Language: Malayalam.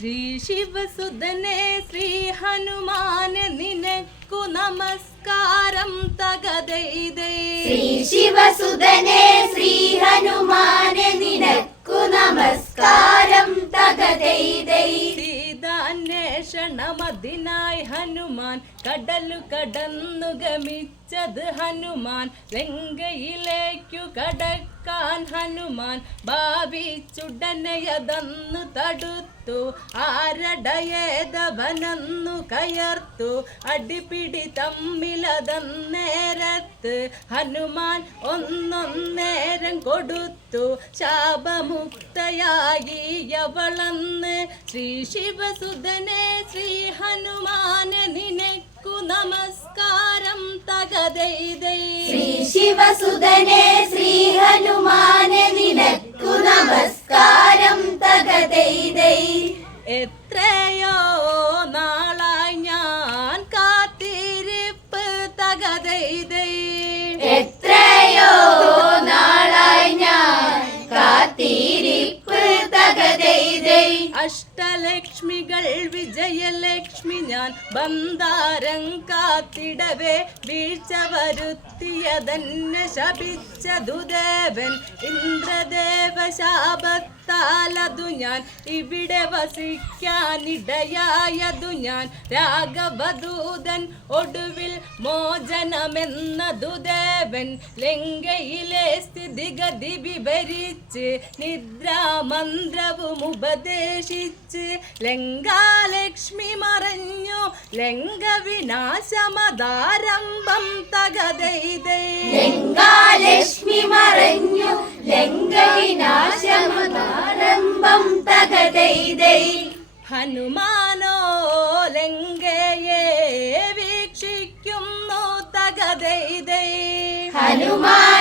ശ്രീ ശിവസുതനെ ശ്രീ ഹനുമാന നിനക്കു നമസ്കാരം തകതൈതേ ശ്രീ ശിവസുതനെ ശ്രീ ഹനുമാന നിനക്കു നമസ്കാരം തകതെയ്തേ. സീതാന്വേഷണമതിനായി ഹനുമാൻ കടലു കടന്നു ഗമിച്ചത് ഹനുമാൻ. ലങ്കയിലേക്കു കടക്കാൻ ഹനുമാൻ ഭാവിച്ചുടനയതന്നു തടുത്തു. ആരടയേതവനന്നു കയർത്തു. അടിപിടി തമ്മിലതന്നേരത്ത് ഹനുമാൻ ഒന്നൊന്നേരം കൊടുത്തു. ശാപമുക്തയായി യവളന്ന് ശ്രീ ശിവസുതനെ ശ്രീ ഹനുമാനെ നിനക്കു നമസ്കാരം തകതൈതൈ ശ്രീ ശിവസുതനെ ശ്രീ തകതൈതൈ എത്രയോ അഷ്ടലക്ഷ്മികൾ വിജയലക്ഷ്മി ഞാൻ ബന്ധാരം കാത്തിടവേ. വീഴ്ച വരുത്തിയതന്നെ ശപിച്ചതു ഇന്ദ്രദേവ ശാപത്താലതു ഞാൻ. ഇവിടെ വസിക്കാനിടയായതു ഞാൻ. ഒടുവിൽ മോചനമെന്നതു ദേവൻ. ലങ്കയിലെ സ്ഥിതിഗതി വിവരിച്ച് നിദ്രാമന്ത്രവും ഉപദേശിച്ച് ലങ്കാലക്ഷ്മി മറഞ്ഞു. ലങ്ക വിനാശമതാരംഭം തകതൈതൈ ലങ്കാലക്ഷ്മി മറഞ്ഞു. ലങ്കവിനാശമതാരംഭം തകതൈതൈ ഹനുമാനോ വീക്ഷിക്കുന്നു തകതൈതൈ ഹനുമാനോ